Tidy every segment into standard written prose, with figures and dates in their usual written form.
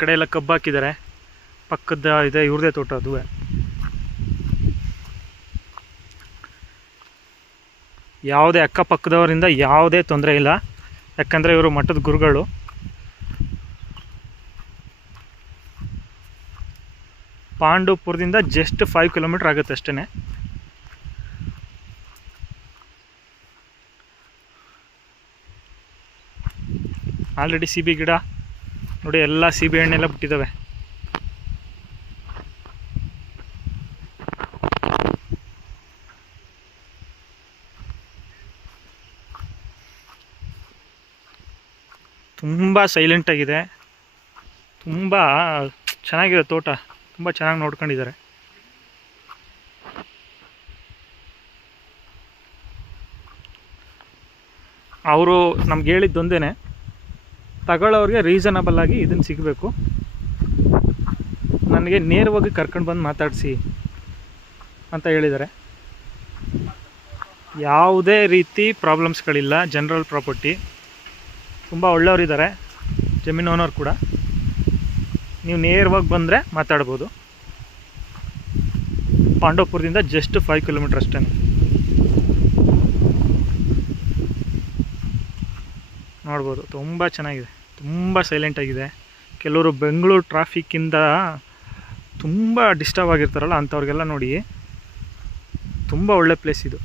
ಕಡೆ ಎಲ್ಲ ಕಬ್ಬು ಹಾಕಿದ್ದಾರೆ. ಪಕ್ಕದ ಇದೆ ಇವ್ರದೇ ತೋಟ ಅದುವೇ. ಯಾವುದೇ ಅಕ್ಕಪಕ್ಕದವರಿಂದ ಯಾವುದೇ ತೊಂದರೆ ಇಲ್ಲ, ಯಾಕಂದರೆ ಇವರು ಮಠದ ಗುರುಗಳು. ಪಾಂಡವಪುರದಿಂದ ಜಸ್ಟ್ 5 ಕಿಲೋಮೀಟರ್ ಆಗುತ್ತೆ ಅಷ್ಟೇ. ಆಲ್ರೆಡಿ ಸೀಬೆ ಗಿಡ ನೋಡಿ, ಎಲ್ಲ ಸೀಬೆ ಹಣ್ಣೆಲ್ಲ ಬಿಟ್ಟಿದ್ದಾವೆ. ತುಂಬ ಸೈಲೆಂಟಾಗಿದೆ, ತುಂಬ ಚೆನ್ನಾಗಿದೆ ತೋಟ, ತುಂಬ ಚೆನ್ನಾಗಿ ನೋಡ್ಕೊಂಡಿದ್ದಾರೆ. ಅವರು ನಮ್ಗೆ ಹೇಳಿದ್ದೊಂದೇ, ತಗೊಳ್ಳೋರಿಗೆ ರೀಸನಬಲ್ ಆಗಿ ಇದನ್ನು ಸಿಗಬೇಕು, ನನಗೆ ನೇರವಾಗಿ ಕರ್ಕೊಂಡು ಬಂದು ಮಾತಾಡಿಸಿ ಅಂತ ಹೇಳಿದ್ದಾರೆ. ಯಾವುದೇ ರೀತಿ ಪ್ರಾಬ್ಲಮ್ಸ್ಗಳಿಲ್ಲ. ಜನರಲ್ ಪ್ರಾಪರ್ಟಿ, ತುಂಬ ಒಳ್ಳೆಯವರಿದ್ದಾರೆ, ಜಮೀನು ಓನರ್ ಕೂಡ. ನೀವು ನೇರವಾಗಿ ಬಂದರೆ ಮಾತಾಡ್ಬೋದು. ಪಾಂಡವಪುರದಿಂದ ಜಸ್ಟ್ 5 ಕಿಲೋಮೀಟರ್ ಅಷ್ಟೇ. ನೋಡ್ಬೋದು, ತುಂಬ ಚೆನ್ನಾಗಿದೆ, ತುಂಬ ಸೈಲೆಂಟಾಗಿದೆ. ಕೆಲವರು ಬೆಂಗಳೂರು ಟ್ರಾಫಿಕ್ಕಿಂದ ತುಂಬ ಡಿಸ್ಟರ್ಬ್ ಆಗಿರ್ತಾರಲ್ಲ, ಅಂಥವ್ರಿಗೆಲ್ಲ ನೋಡಿ ತುಂಬ ಒಳ್ಳೆ ಪ್ಲೇಸ್ ಇದು.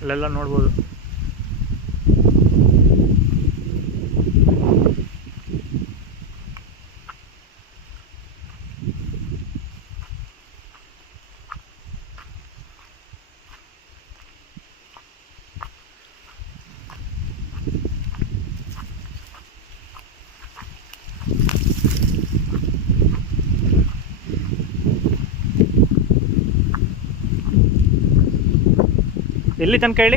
ಅಲ್ಲೆಲ್ಲ ನೋಡ್ಬೋದು. ಎಲ್ಲಿ ತನಕ ಹೇಳಿ?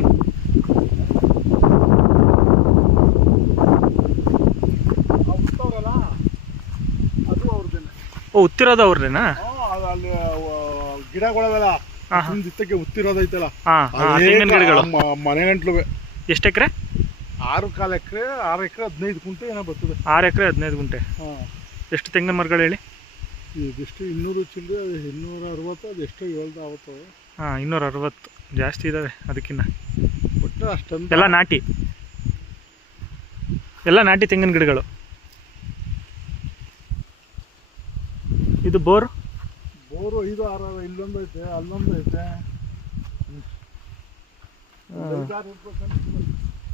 ಓ, ಉತ್ತಿರೋದು ಅವ್ರದೇನಾ? ಅಲ್ಲಿ ಗಿಡಗಳವೆಲ್ಲ ಇತ್ತಕ್ಕೆ ಉತ್ತಿರೋದೈತಲ್ಲ, ತೆಂಗಿನ ಗಿಡಗಳು ಮನೆ ಗಂಟ್ಲು. ಎಷ್ಟು ಎಕರೆ? 6.25 ಎಕರೆ, 6 ಎಕರೆ 15 ಗುಂಟೆ ಏನೋ ಬರ್ತದೆ. 6 ಎಕರೆ 15 ಗುಂಟೆ. ಎಷ್ಟು ತೆಂಗಿನ ಮರಗಳು ಹೇಳಿ? ಇದೆಷ್ಟು 200 ಚಿಲ್ಲರೆ, 260, ಅದೆಷ್ಟೋ ಹೇಳ್ದ ಆವತ್ತು. 260 ಜಾಸ್ತಿ ಇದ್ದಾವೆ ಅದಕ್ಕಿಂತ. ಒಟ್ಟು ಅಷ್ಟೊಂದು ಎಲ್ಲ ನಾಟಿ, ಎಲ್ಲ ನಾಟಿ ತೆಂಗಿನ ಗಿಡಗಳು. ಇದು ಬೋರು 5, 6 ಇಲ್ಲೊಂದು ಐತೆ, ಅಲ್ಲೊಂದು ಐತೆ,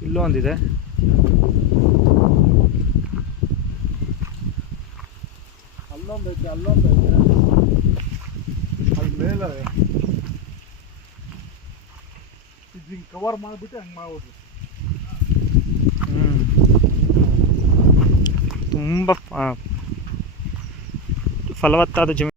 ಇಲ್ಲೂ ಒಂದಿದೆ. ಅಲ್ಲೊಂದು ಐತೆ, ಅಲ್ಲೊಂದು ಐತೆ, ಅಲ್ಲಿ ಮೇಲೆ ಇದು ಹಿಂಗೆ ಕವರ್ ಮಾಡಿಬಿಟ್ಟು ಹಂಗೆ ಮಾಡ್ಬಿಡ್ರಿ. ತುಂಬ ಫಲವತ್ತಾದ ಜಮೀನು.